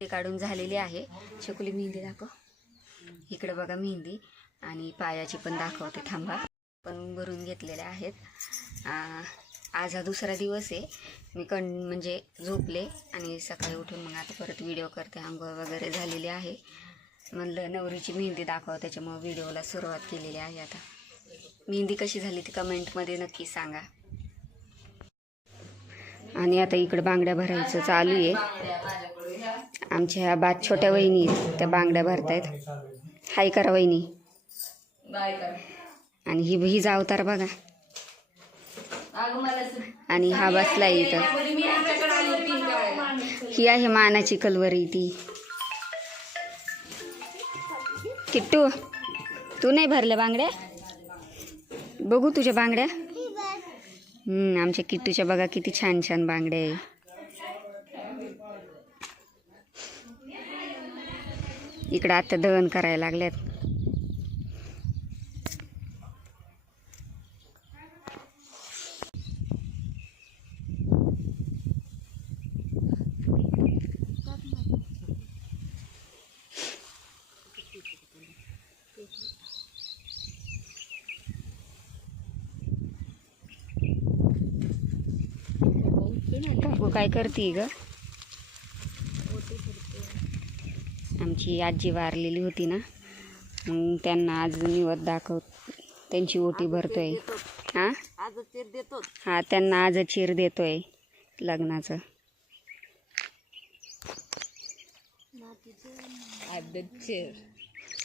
ते काढून झालेली आहे. चकुली मेहंदी दाखव. इकडे बघा मेहंदी आणि पायाची पण दाखवते. थांबा. पण भरून घेतलेल्या आहेत. आज हा दुसरा दिवस आहे. मी म्हणजे झोपले आणि सकाळी उठून मग आता परत व्हिडिओ करते. आंघोळ वगैरे झालेली आहे. म्हणलं नवरीची मेहंदी दाखव, त्याच्यामुळे व्हिडिओला सुरुवात केलेली आहे. आता मेहंदी कशी झाली ती कमेंटमध्ये नक्की सांगा. आणि आता इकडं बांगड्या भरायचं चालू आहे. आमच्या ह्या बात छोट्या वहिनी त्या बांगड्या भरतायत. हाय करा वहिनी. आणि ही अवतार बघा. आणि हा बसलाय इथं. ही आहे मानाची कलवरी. ती किट्टू, तू नाही भरल्या बांगड्या? बघू तुझ्या बांगड्या. आमच्या किट्टूच्या बघा किती छान छान बांगड्या आहे. इकडं आता दळण करायला लागल्यात. काकू काय करते ग? आमची आजी वारलेली होती ना, मग त्यांना आज निवद दाखव. त्यांची ओटी भरतोय. हा त्यांना आज चीर देतोय लग्नाचं.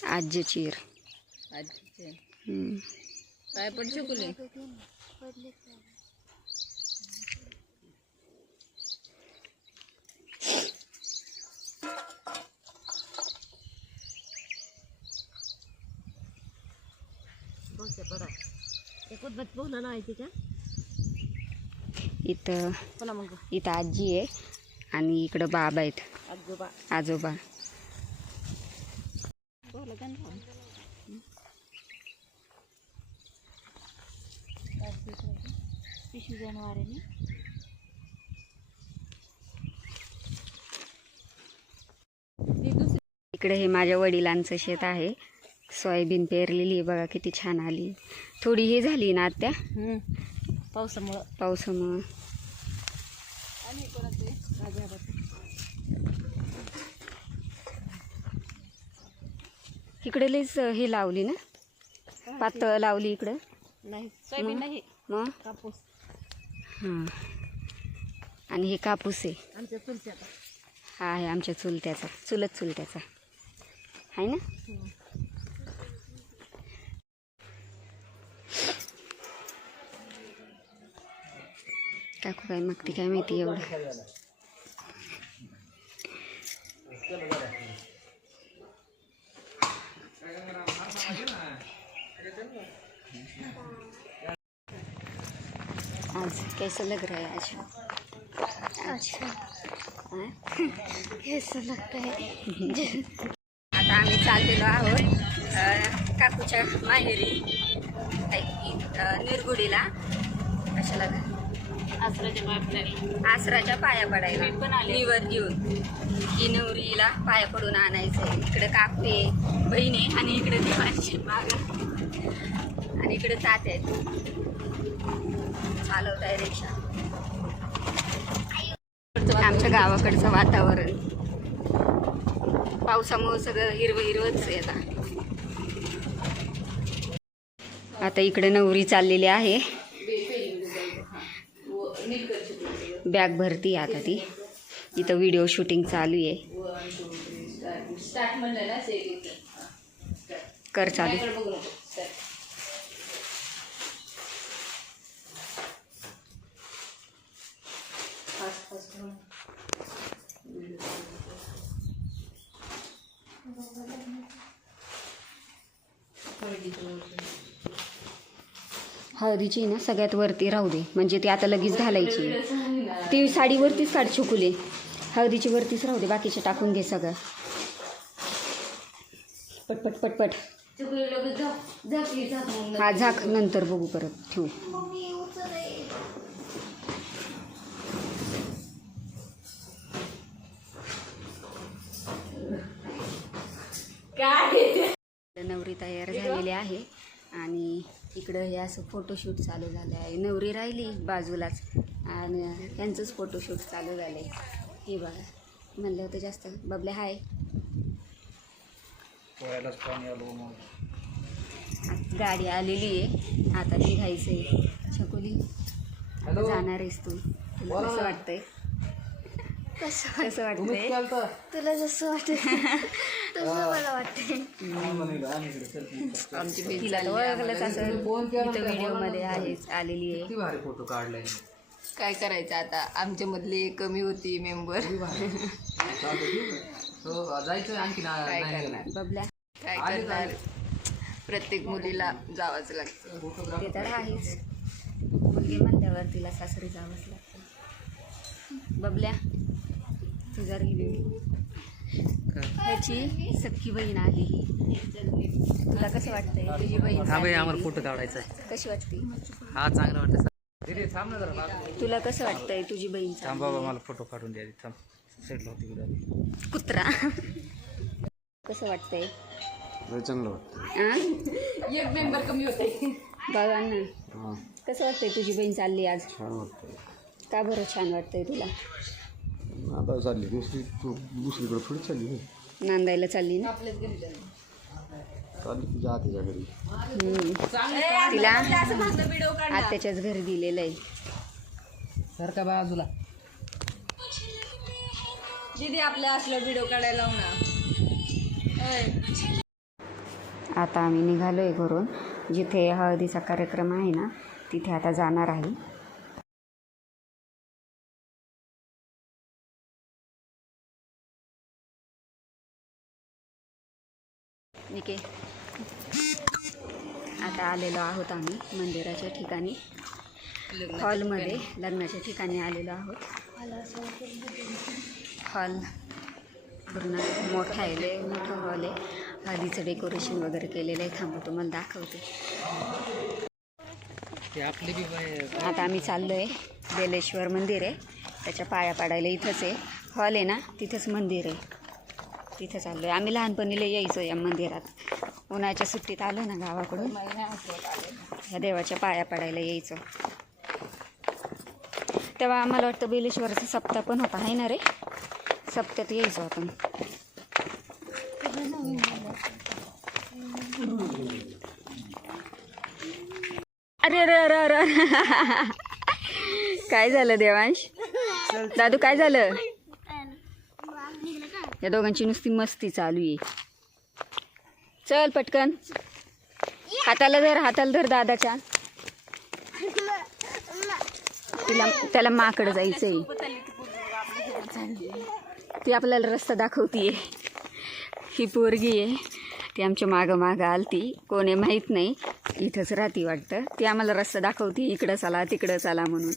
आज चीर काय पण चुकले. इथं आजी आहे आणि इकडं बाबा आहेत. आजोबा. इकडे हे माझ्या वडिलांचं शेत आहे. सोयाबीन पेरलेली बघा किती छान आली. थोडी हे झाली ना आत्या पावसामुळं. इकडे लईच हे लावली ना, पातळ लावली इकडं. नाही सोयाबीन नाही, मग कापूस. हां, आणि हे कापूस आहे आमच्या चुलत्याचा. हा आहे आमच्या चुलत्याचा, चुलत चुलत्याचा आहे ना. काकू काय मागती काय माहिती एवढं. आज कैसा लग रहा है? अच्छा कैसा लगता है? आता आम्ही चाललेलो आहोत काकूच्या माहेरी निरगुडीला. कशाला? आसराच्या पाया पडायला. निवद घेऊन की नवरीला पाया पडून आणायचं. इकडे काकू आहे, बहीण आहे, आणि इकडे ती माझी माग, आणि इकडे तात आहेत. चालवत आहे रिक्षा. आमच्या गावाकडचं वातावरण पावसामुळे सगळं हिरवं हिरवंच आहे. आता इकडे नवरी चाललेली आहे. बॅग भरती आता ती. इथं व्हिडिओ शूटिंग चालू आहे. कर चालू. हळदीची ना सगळ्यात वरती राहू दे, म्हणजे ती आता लगेच घालायची. ती साडी वरतीच काढ चुकुले. हळदीची वरतीच राहू दे, बाकीचे टाकून घे सगळं. पटपट पटपट. हा झाक नंतर बघू, परत ठेवू. तयार झालेली आहे आणि इकडं हे असं फोटोशूट चालू झालं आहे. नवरी राहिली बाजूलाच आणि त्यांचंच फोटोशूट चालू झालं आहे. हे बघा, म्हणलं होतं जास्त. बबल्या हाय, गाडी आलेली आहे, आता निघायचं आहे. छकुली जाणार आहेस तू, तुला कसं वाटतंय? कसं वाटतंय तुला? जसं वाटतंय तसं मला वाटतंय. आमची तिला तर ओळखलंच असं, इथं व्हिडिओमध्ये आहेच आलेली आहे. भारी फोटो काढलाय. काय करायचं आता, आमच्या मधली कमी होती मेंबर. जायचं आणखी काय करणार बबल्या काय करणार, प्रत्येक मुलीला जावंच लागतं. ते तर आहेच, मुलगी म्हणल्यावर तिला सासरी जावंच लागतं. बबल्या तुझा रिव्ह्यू. ह्याची सख्खी बहीण आली ही, तुला कसं वाटतंय? तुझी बहीण आम्हाला फोटो काढायचा आहे. कशी वाटते? हा चांगला वाटतं. थांब ना जरा. तुला कसं वाटतंय? तुझी बहीण थांब बाबा, मला फोटो काढून द्या. थांब सेटला होती कुत्रा. कसं वाटतंय? चांगलं वाटतं. एक मेंबर कमी होते. बाबांना कसं वाटतंय? तुझी बहीण चालली आज. छान वाटतं. का बरं छान वाटतंय तुला? आता चालली दुसरीकडे थोडी चालली. नांदायला चालली ना? चालली तुझ्या आत्याच्या घरी. तिला आत्याच्याच घरी दिलेलं आहे. सर का बाजूला दीदी आपल्या असलं व्हिडिओ काढायला लावू ना. आता आम्ही निघालो आहे घरून. जिथे हळदीचा कार्यक्रम आहे ना, तिथे आता जाणार आहे. निके आता आलेलो आहोत आम्ही मंदिराच्या ठिकाणी, हॉलमध्ये, लग्नाच्या ठिकाणी आलेलो आहोत. हॉल पूर्ण मोठा आहे, लय मोठा हॉल आहे. हळदीचं डेकोरेशन वगैरे केलेलं आहे. थांबा तुम्हाला दाखवते. आपली बी आता आम्ही चाललो आहे, बेलेश्वर मंदिर आहे त्याच्या पाया पाडायला. इथंच आहे हॉल आहे ना, तिथंच मंदिर आहे, तिथं चाललो आहे. आम्ही लहानपणीला यायचो या मंदिरात. उन्हाळ्याच्या सुट्टीत आलो ना गावाकडून, ह्या देवाच्या पाया पडायला यायचो. तेव्हा आम्हाला वाटतं बेलेश्वराचा सप्ताह पण होता, आहे ना रे? सप्त्यात यायचो आपण. अरे अरे अरे अरे काय झालं देवांश? दादू काय झालं? या दोघांची नुसती मस्ती चालू आहे. चल पटकन, हाताला धर दादाच्या. त्याला माकडं जायचंय. ती आपल्याला रस्ता दाखवतीये. ही पोरगी आहे, ती आमच्या मागं आलती. कोण आहे माहीत नाही, इथंच राहती वाटतं. ती आम्हाला रस्ता दाखवती, इकडं चला तिकडं चला म्हणून.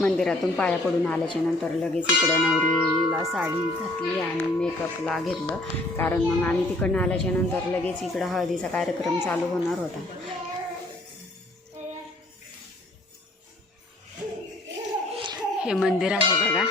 मंदिरातून पाया पडून आल्याच्या नंतर लगेच इकडं नवरीला साडी घातली आणि मेकअपला घेतलं. कारण मग आम्ही तिकडनं आल्याच्या नंतर लगेच इकडं हळदीचा कार्यक्रम चालू होणार होता. हे मंदिर आहे बघा.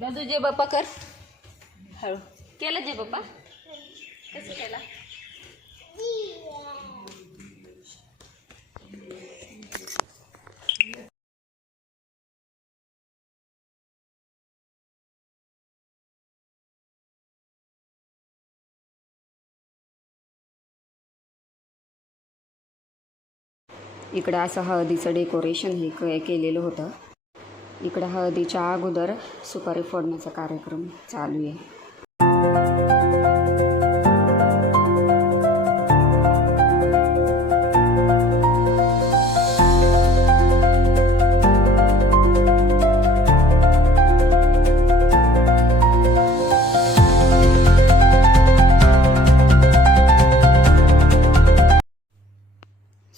दादू जे बाप्पा कर, हळू केलं जे बाप्पा. कसं केला? इकडं असं हळदीचं डेकोरेशन हे केलेलं होतं. इकडे हळदीच्या अगोदर सुपारी फोडण्याचा कार्यक्रम चालू आहे.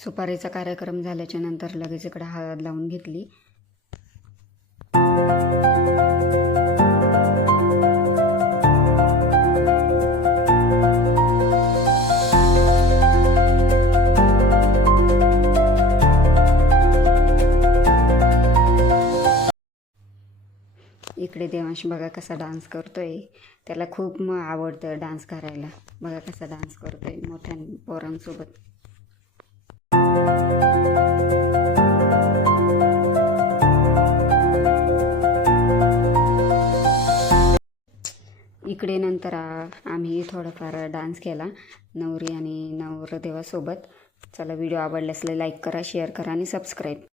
सुपारीचा कार्यक्रम झाल्याच्या नंतर लगेच इकडे हळद लावून घेतली. इकडे देवांश बघा कसा डान्स करतोय. त्याला खूप आवडतं डान्स करायला. बघा कसा डान्स करतोय मोठ्या पोरांसोबत. इकडे नंतर आम्ही थोडाफार डान्स केला नवरी आणि नवरदेवासोबत. चला, व्हिडिओ आवडल्यास लाईक करा, शेअर करा आणि सबस्क्राईब.